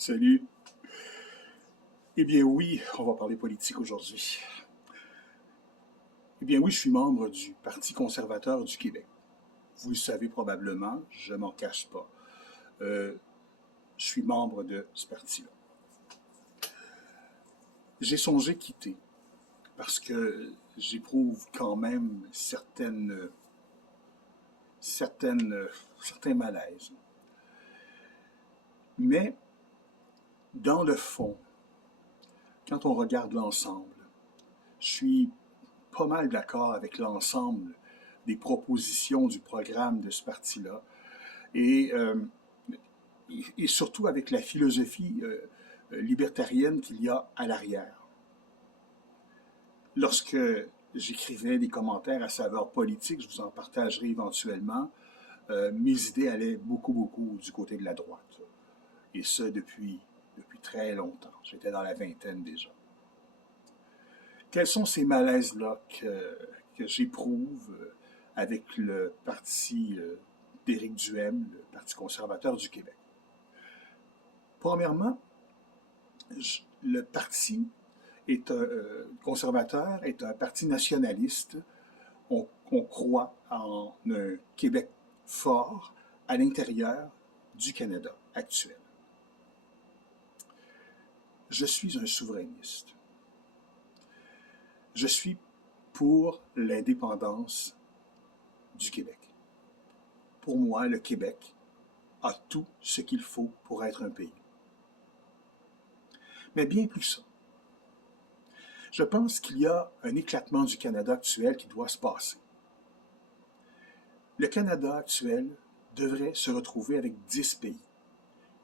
Salut. Eh bien oui, on va parler politique aujourd'hui. Eh bien oui, je suis membre du Parti conservateur du Québec. Vous le savez probablement, je m'en cache pas. Euh, je suis membre de ce parti-là. J'ai songé quitter parce que j'éprouve quand même certains malaises. Mais dans le fond, quand on regarde l'ensemble, je suis pas mal d'accord avec l'ensemble des propositions du programme de ce parti-là et, euh, et surtout avec la philosophie libertarienne qu'il y a à l'arrière. Lorsque j'écrivais des commentaires à saveur politique, je vous en partagerai éventuellement, mes idées allaient beaucoup du côté de la droite. Et ce, depuis très longtemps. J'étais dans la vingtaine déjà. Quels sont ces malaises-là que j'éprouve avec le parti d'Éric Duhaime, le Parti conservateur du Québec? Premièrement, le parti conservateur est un parti nationaliste. On croit en un Québec fort à l'intérieur du Canada actuel. Je suis un souverainiste. Je suis pour l'indépendance du Québec. Pour moi, le Québec a tout ce qu'il faut pour être un pays. Mais bien plus ça. Je pense qu'il y a un éclatement du Canada actuel qui doit se passer. Le Canada actuel devrait se retrouver avec 10 pays.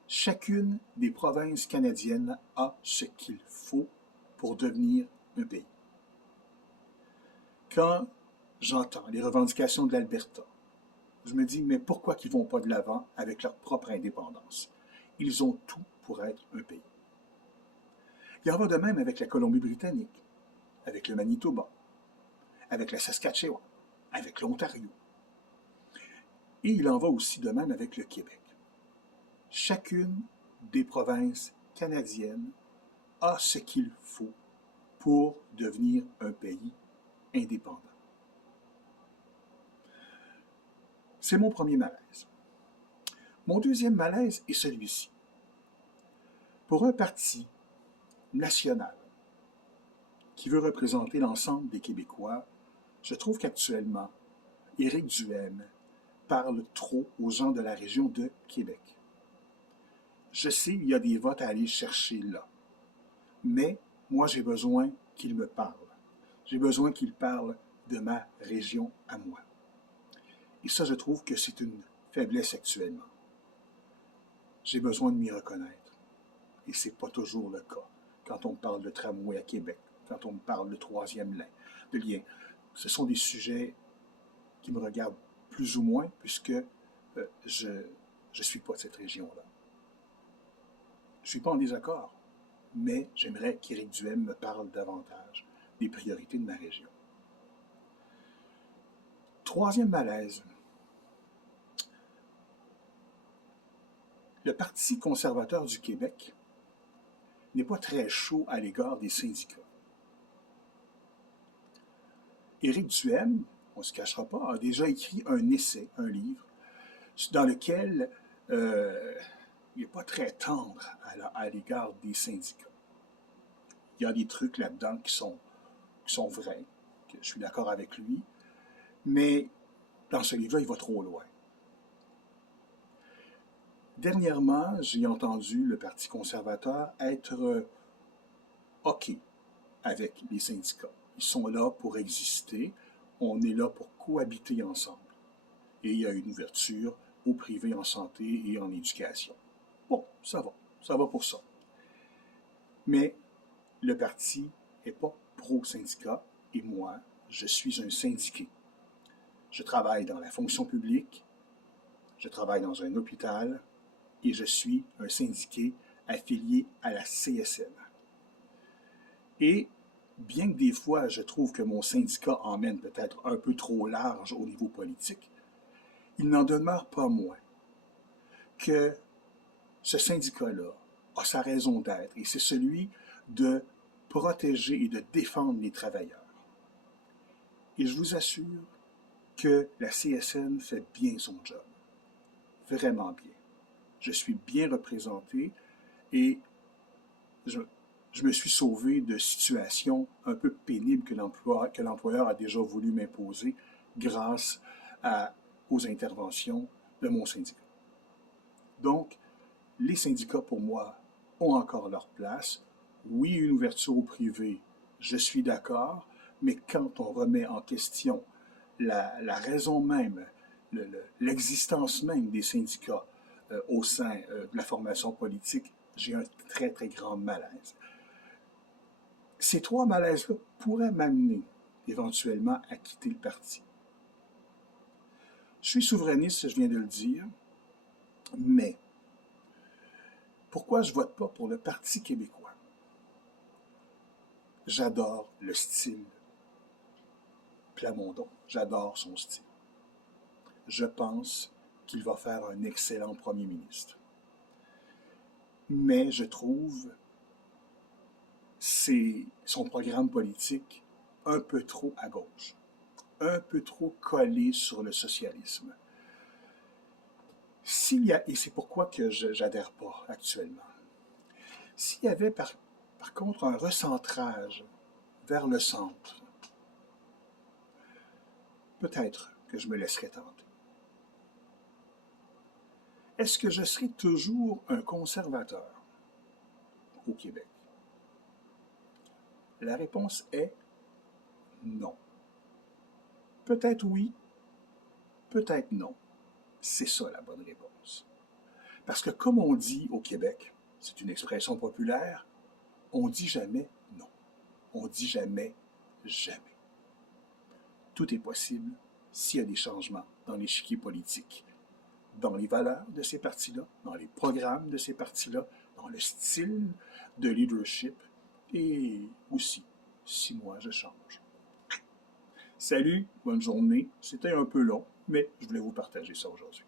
Chacune des provinces canadiennes a ce qu'il faut pour devenir un pays. Quand j'entends les revendications de l'Alberta, je me dis, mais pourquoi qu'ils ne vont pas de l'avant avec leur propre indépendance? Ils ont tout pour être un pays. Il en va de même avec la Colombie-Britannique, avec le Manitoba, avec la Saskatchewan, avec l'Ontario. Et il en va aussi de même avec le Québec. Chacune des provinces canadiennes a ce qu'il faut pour devenir un pays indépendant. C'est mon premier malaise. Mon deuxième malaise est celui-ci. Pour un parti national qui veut représenter l'ensemble des Québécois, je trouve qu'actuellement, Éric Duhaime parle trop aux gens de la région de Québec. Je sais, il y a des votes à aller chercher là. Mais moi, j'ai besoin qu'il me parle. J'ai besoin qu'il parle de ma région à moi. Et ça, je trouve que c'est une faiblesse actuellement. J'ai besoin de m'y reconnaître. Et ce n'est pas toujours le cas quand on me parle de tramway à Québec, quand on me parle de troisième lien. Ce sont des sujets qui me regardent plus ou moins, puisque je ne suis pas de cette région-là. Je ne suis pas en désaccord, mais j'aimerais qu'Éric Duhaime me parle davantage des priorités de ma région. Troisième malaise. Le Parti conservateur du Québec n'est pas très chaud à l'égard des syndicats. Éric Duhaime, on ne se cachera pas, a déjà écrit un essai, un livre, dans lequel il n'est pas très tendre à l'égard des syndicats. Il y a des trucs là-dedans qui sont vrais, que je suis d'accord avec lui, mais dans ce livre-là, il va trop loin. Dernièrement, j'ai entendu le Parti conservateur être OK avec les syndicats. Ils sont là pour exister, on est là pour cohabiter ensemble. Et il y a une ouverture au privé en santé et en éducation. Bon, ça va pour ça. Mais le parti n'est pas pro-syndicat et moi, je suis un syndiqué. Je travaille dans la fonction publique, je travaille dans un hôpital et je suis un syndiqué affilié à la CSN. Et bien que des fois je trouve que mon syndicat emmène peut-être un peu trop large au niveau politique, il n'en demeure pas moins que ce syndicat-là a sa raison d'être, et c'est celui de protéger et de défendre les travailleurs. Et je vous assure que la CSN fait bien son job. Vraiment bien. Je suis bien représenté et je, me suis sauvé de situations un peu pénibles que l'employeur a déjà voulu m'imposer grâce aux interventions de mon syndicat. Donc, les syndicats, pour moi, ont encore leur place. Oui, une ouverture au privé, je suis d'accord, mais quand on remet en question la raison même, l'existence même des syndicats au sein de la formation politique, j'ai un très, très grand malaise. Ces trois malaises-là pourraient m'amener éventuellement à quitter le parti. Je suis souverainiste, je viens de le dire, mais pourquoi je ne vote pas pour le Parti québécois? J'adore le style Plamondon. J'adore son style. Je pense qu'il va faire un excellent premier ministre. Mais je trouve son programme politique un peu trop à gauche, un peu trop collé sur le socialisme. Et c'est pourquoi que je n'adhère pas actuellement, s'il y avait par contre un recentrage vers le centre, peut-être que je me laisserais tenter. Est-ce que je serai toujours un conservateur au Québec? La réponse est non. Peut-être oui, peut-être non. C'est ça la bonne réponse. Parce que comme on dit au Québec, c'est une expression populaire, on dit jamais non. On dit jamais jamais. Tout est possible s'il y a des changements dans l'échiquier politique, dans les valeurs de ces partis-là, dans les programmes de ces partis-là, dans le style de leadership et aussi si moi je change. Salut, bonne journée. C'était un peu long, mais je voulais vous partager ça aujourd'hui.